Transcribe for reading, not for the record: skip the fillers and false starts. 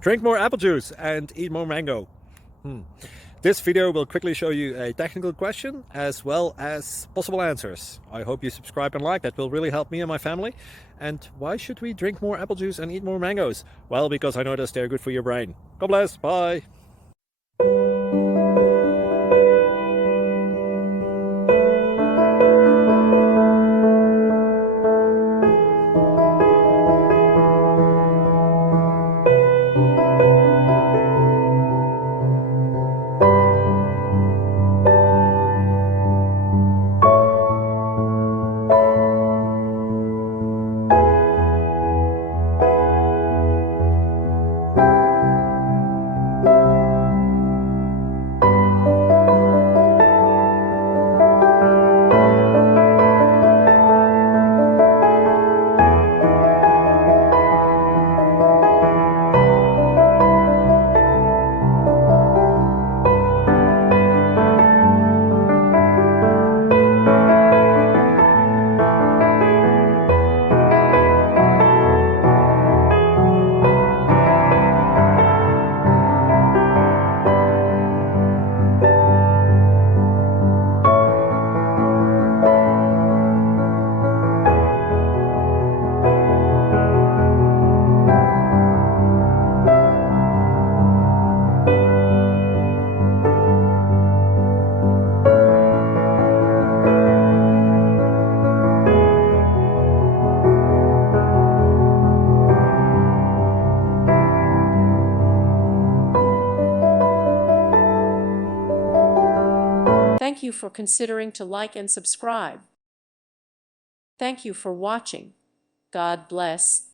Drink more apple juice and eat more mango. This video will quickly show you a technical question as well as possible answers. I hope you subscribe and like, that will really help me and my family. And why should we drink more apple juice and eat more mangoes? Well, because I noticed they're good for your brain. God bless, bye. Thank you for considering to like and subscribe. Thank you for watching. God bless.